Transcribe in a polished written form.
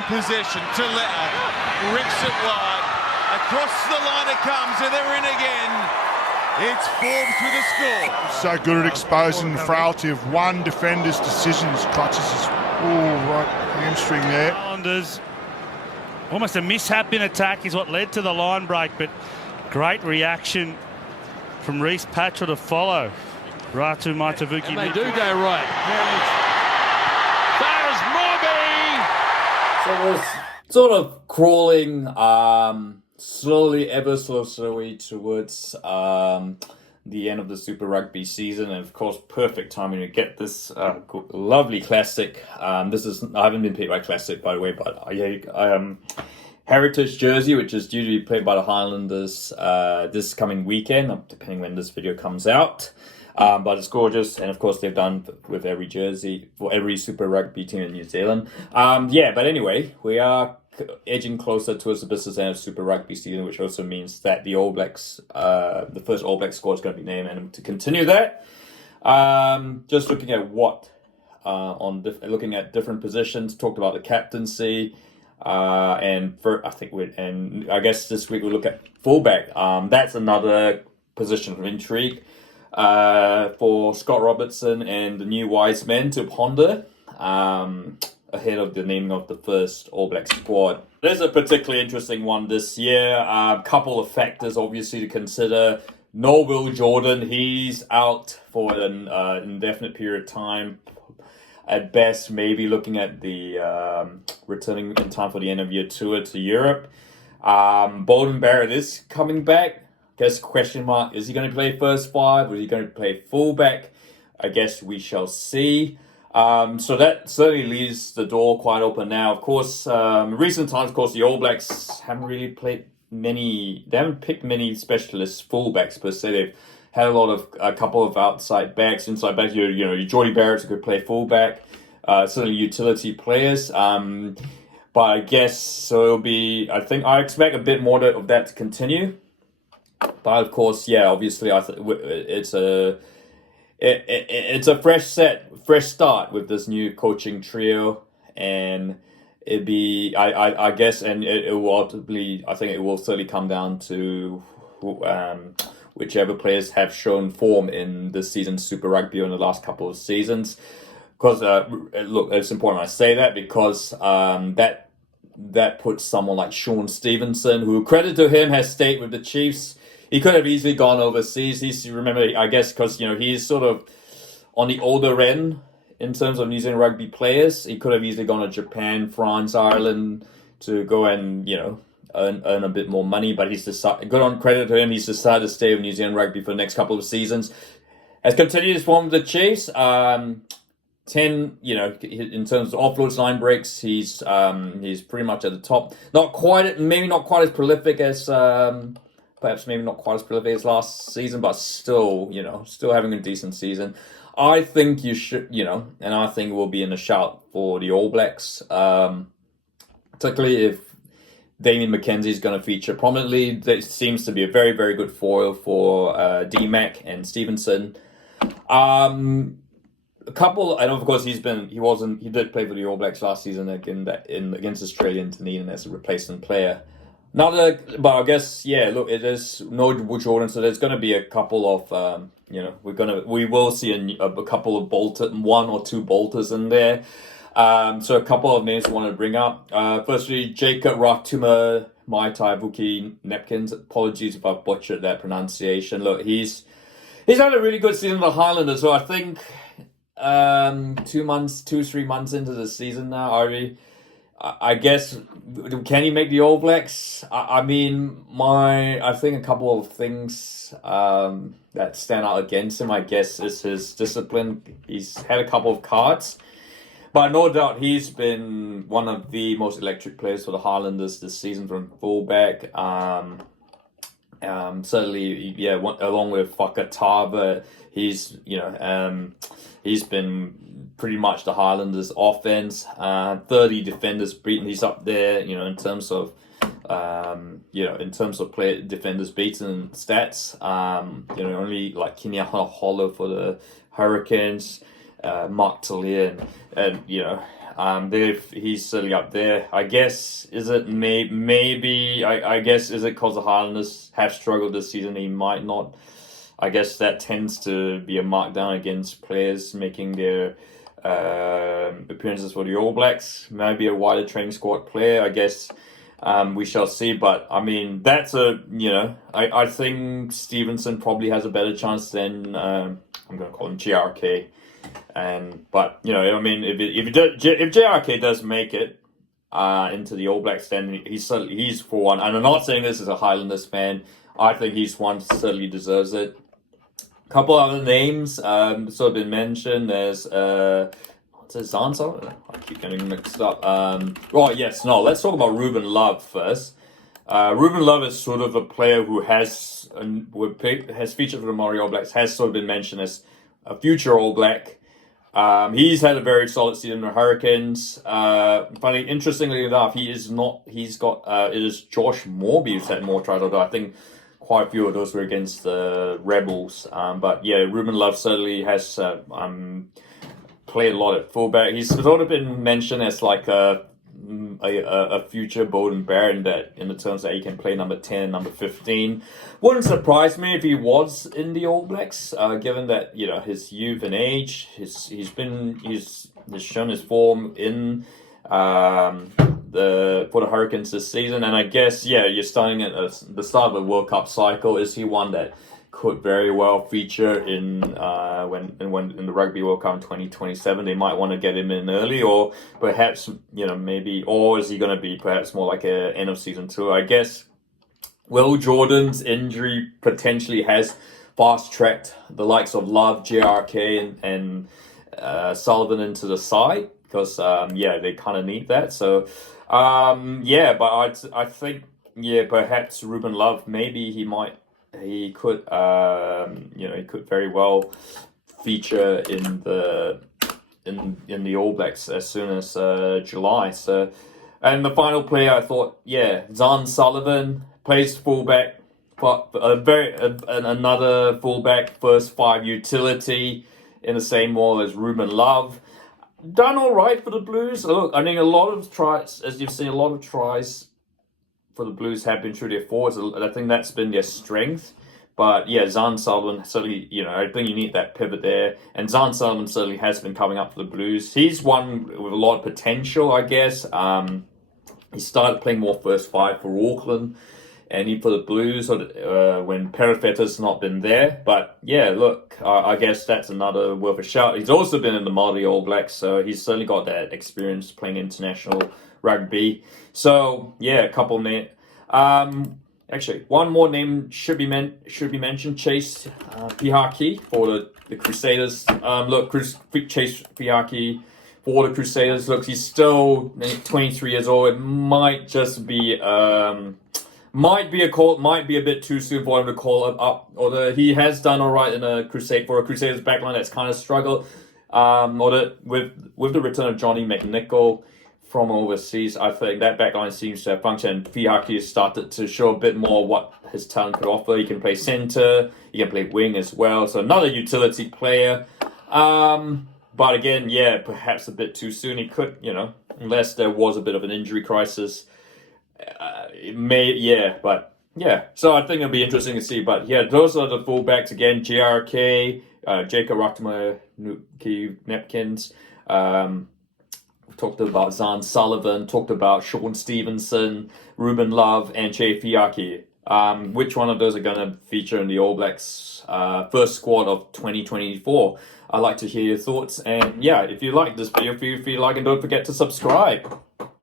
in possession. Taletta rips it wide. Across the line it comes, and they're in again. It's Forbes with a score. So good at exposing the frailty of one defender's decisions. Clutches his right hamstring there. Islanders, almost a mishap in attack is what led to the line break, but great reaction from Reece Patchell to follow. Ratumaitavuki-Kneepkens. They do go right. There's Morby! So we're sort of crawling slowly, ever so slowly towards the end of the Super Rugby season, and of course, perfect timing to get this lovely classic. I haven't been paid by classic, by the way, but heritage jersey, which is due to be played by the Highlanders this coming weekend, depending when this video comes out. But it's gorgeous, and of course they've done with every jersey for every Super Rugby team in New Zealand. But anyway, we are edging closer towards the business end of Super Rugby season, which also means that the All Blacks, the first All Black squad is going to be named, and to continue that, just looking at looking at different positions, talked about the captaincy, I guess this week we'll look at fullback. That's another position of intrigue for Scott Robertson and the new wise men to ponder ahead of the naming of the first All Black squad. There's a particularly interesting one this year. A couple of factors obviously to consider. No Will Jordan, he's out for an indefinite period of time. At best, maybe looking at the returning in time for the end of year tour to Europe. Beauden Barrett is coming back. Guess question mark, is he going to play first five or is he going to play fullback? I guess we shall see. So that certainly leaves the door quite open now. Of course, in recent times, of course, the All Blacks haven't really played they haven't picked many specialist fullbacks per se. They've had a couple of outside backs, inside backs, your Jordy Barrett who could play fullback, certainly utility players. But I guess, so I expect a bit more of that to continue. But of course, obviously, it's a fresh start with this new coaching trio, and it'd be, I guess, and it will ultimately, I think it will certainly come down to whichever players have shown form in this season's Super Rugby in the last couple of seasons. Because look, it's important I say that because that puts someone like Sean Stevenson, who, credit to him, has stayed with the Chiefs. He could have easily gone overseas. I guess, because he's sort of on the older end in terms of New Zealand rugby players. He could have easily gone to Japan, France, Ireland to go and earn a bit more money. But he's decided, good on credit to him, he's decided to stay with New Zealand rugby for the next couple of seasons. Has continued his form with the Chiefs. In terms of offloads, line breaks, he's pretty much at the top. Maybe not quite as prolific as. Perhaps maybe not quite as prolific as last season, but still having a decent season. I think you should, and I think we'll be in a shout for the All Blacks, particularly if Damien McKenzie is going to feature prominently. There seems to be a very, very good foil for D-Mac and Stevenson. A couple, and of course he did play for the All Blacks last season against Australia in Dunedin as a replacement player. But I guess, look, it is no Jordan, so there's going to be a couple of, we will see a couple of one or two bolters in there. So a couple of names I want to bring up. Firstly, Jacob Ratumaitavuki-Kneepkens. Apologies if I butchered that pronunciation. Look, he's had a really good season in the Highlanders, so I think 3 months into the season now, I guess, can he make the All Blacks? I think a couple of things that stand out against him, I guess, is his discipline. He's had a couple of cards, but no doubt he's been one of the most electric players for the Highlanders this season from fullback. Certainly, along with Fakatava, he's been pretty much the Highlanders' offense. 30 defenders beaten. He's up there, in terms of defenders beaten stats. Only like Kinia Hollow for the Hurricanes, Mark Talia, and He's certainly up there. I guess, is it maybe, I guess, is it because the Highlanders have struggled this season? He might not. I guess that tends to be a markdown against players making their appearances for the All Blacks. Maybe a wider training squad player, I guess. We shall see, but I mean, that's I think Stevenson probably has a better chance than, I'm going to call him JRK. But I mean, if JRK does make it into the All Blacks, then he's for one. And I'm not saying this as a Highlanders fan. I think he's one certainly deserves it. A couple other names sort of been mentioned. There's what's his answer? I keep getting mixed up. Let's talk about Ruben Love first. Ruben Love is sort of a player who has featured for the Māori All Blacks, has sort of been mentioned as a future All Black. He's had a very solid season with the Hurricanes. Interestingly enough, it is Josh Morby who's had more tries, although I think quite a few of those were against the Rebels. But yeah, Ruben Love certainly has played a lot at fullback. He's sort of been mentioned as like a future Bowden Barron, that in the terms that he can play number 10 and number 15. Wouldn't surprise me if he was in the All Blacks, given that his youth and age. He's shown his form in for the Hurricanes this season, and I guess you're starting at the start of the World Cup cycle. Is he one that could very well feature in the Rugby World Cup in 2027? They might want to get him in early, or perhaps maybe, or is he going to be perhaps more like a end of season tour? I guess Will Jordan's injury potentially has fast tracked the likes of Love, JRK, and Sullivan into the side, because they kind of need that. So but I think perhaps Ruben Love, maybe he could very well feature in the All Blacks as soon as July. So, and the final player, I thought, Zahn Sullivan plays fullback, but another fullback, first five utility in the same role as Ruben Love. Done all right for the Blues. Look, I think a lot of tries, as you've seen, a lot of tries for the Blues have been through their forwards. I think that's been their strength. But Zahn Sullivan, certainly, I think you need that pivot there. And Zahn Sullivan certainly has been coming up for the Blues. He's one with a lot of potential, I guess. He started playing more first five for Auckland and he for the Blues when Perifeta's not been there. But I guess that's another worth a shout. He's also been in the Māori All Blacks, so he's certainly got that experience playing international rugby. So a couple names. Actually, one more name should be mentioned. Chase Pihaki for the Crusaders. Chase Pihaki for the Crusaders. Look, he's still 23 years old. It might just be might be a bit too soon for him to call up. Although he has done all right in a Crusaders backline that's kind of struggled. With the return of Johnny McNichol from overseas, I think that backline seems to have functioned. Pihaki has started to show a bit more what his talent could offer. He can play centre, he can play wing as well. So another utility player. But again, perhaps a bit too soon. He could, unless there was a bit of an injury crisis. So I think it'll be interesting to see. But those are the fullbacks again. JRK, Jacob Ratumaitavuki-Kneepkens. Talked about Zahn Sullivan, talked about Sean Stevenson, Ruben Love, and Che Fiaki. Which one of those are going to feature in the All Blacks first squad of 2024? I'd like to hear your thoughts. And if you like this video, if you like it, don't forget to subscribe.